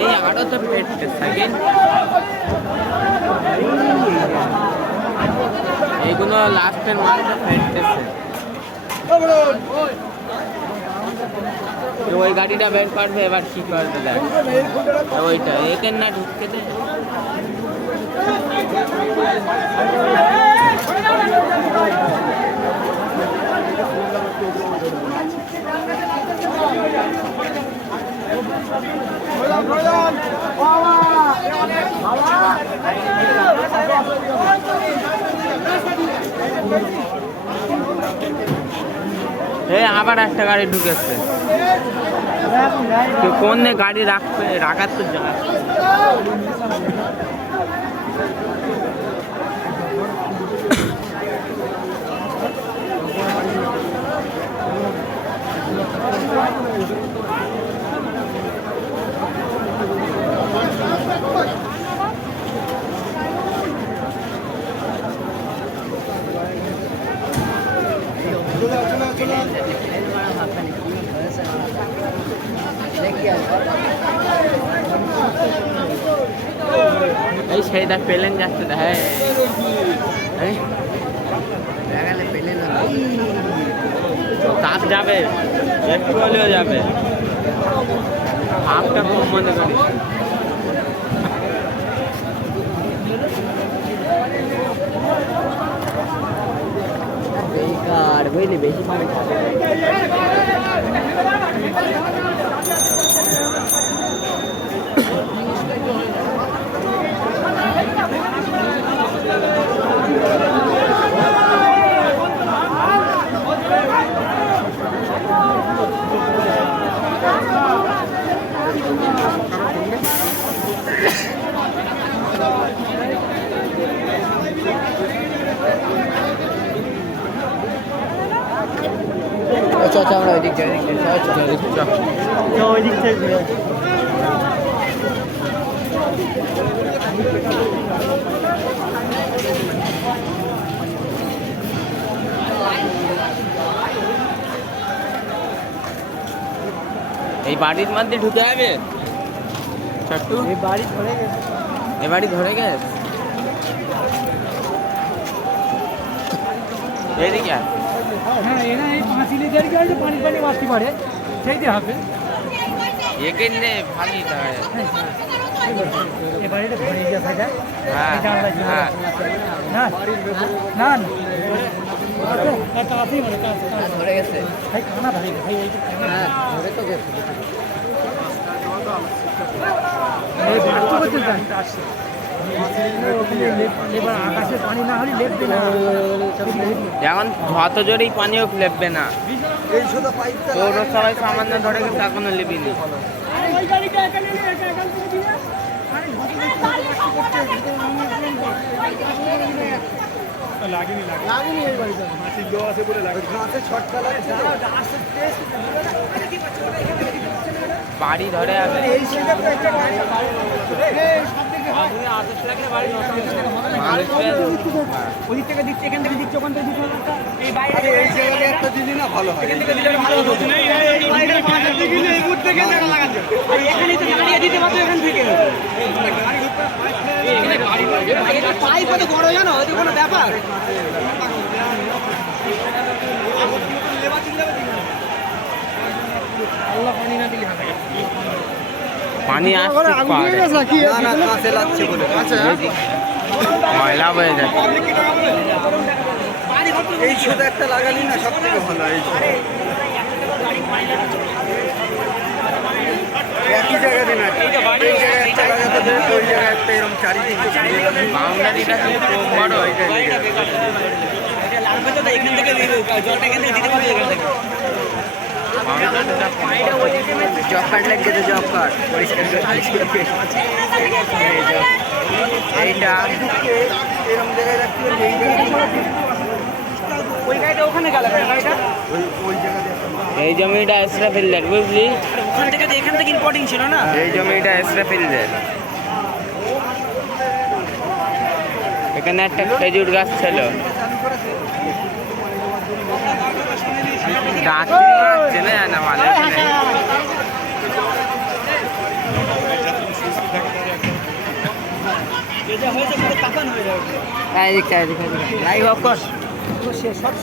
এই আরো তো পেটছে সেকেন্ড এইগুলো লাস্টের মালটা ফেটতেছে ওই গাড়িটা বের করবে এবার কি করবে দেখ ওইটা এখানে না ঢুকতে দে আবার একটা গাড়ি ঢুকেছে কোন গাড়ি রাখার তো জায়গা এই সেইটা প্লেন যাচ্ছে হ্যাঁ প্লেন তাপ যাবে একটু হলেও যাবে আপটা কম মনে করি বেকার বুঝলি বেশি পানি খাবে अच्छा अच्छा আমরা ওইদিক যাই ওইদিক থেকে এই বাড়ির মধ্যে ঢুকে যাবে ছোট্টু এই বাড়ি ধরে গেছে এই বাড়ি ধরে গেছে এইদিকে হ্যাঁ এরা এই পাঁচিলে দেড় গেলে পানি পানি বাড়তে পারে সেইতে হবে এখানে ভালোই থাকে এবারে এটা ভরে গিয়ে থাকে হ্যাঁ হ্যাঁ না না একটা আছে মানে ধরে গেছে ভাই খানা ধরে ভাই এই হ্যাঁ ধরে তো গেছে এই বাড়তে করতে জানতে আসছে এবার আকাশে পানি না হলে লেপবে না এখন যত জোরেই পানি হোক লেপবে না পৌরসভায় সামান্য ধরে গেছে এখনো লেবিনি বাড়ি ধরে যাবে ওদিক থেকে দিচ্ছে এখান থেকে দিচ্ছে ওখান থেকে দিচ্ছে এই বাইরে এই জায়গায় একটা দিদি না ভালো হয় এখান থেকে দিলে ভালো হতো এই বাইরে পাঁচটা দিকে এই মুহূর্তে থেকে টাকা লাগাতে আর এখানেই তো দাঁড়িয়ে দিতে পারতো এখান থেকে পাইপ কত বড় জানো ওই কোনো ব্যাপার আল্লাহ পানি না দিলে পানি আসছে না না কাছে লাগছে বলে আচ্ছা ময়লা হয়ে যায় এই শুধু একটা লাগালি না সব থেকে ভালো এই একই জায়গাতে না এই জায়গায় একটা লাগাতে ওই জায়গায় একটা এরকম চারিদিকে বাউন্ডারিটা কিন্তু খুব বড় এখান থেকে জলটা এখান থেকে দিতে পারবে এখান থেকে জব কার্ড লাগছে তো জব কার্ড পরিষ্কার করে এইটা এরকম জায়গায় রাখতে হবে ওই গাড়িটা ওখানে গেল গাড়িটা ওই জায়গাতে এই জমিটা এসরাফিলদের বুঝলি ওখান থেকে তো এখান থেকে ইম্পর্টেন্ট ছিল না এই জমিটা এসরাফিলদের এখানে একটা খেজুর গাছ ছিল ডাকছে না মানে যে যা হয়েছে পুরো কাঁপান হয়ে যাবে এদিকে এদিকে লাইভ অফ কোর্স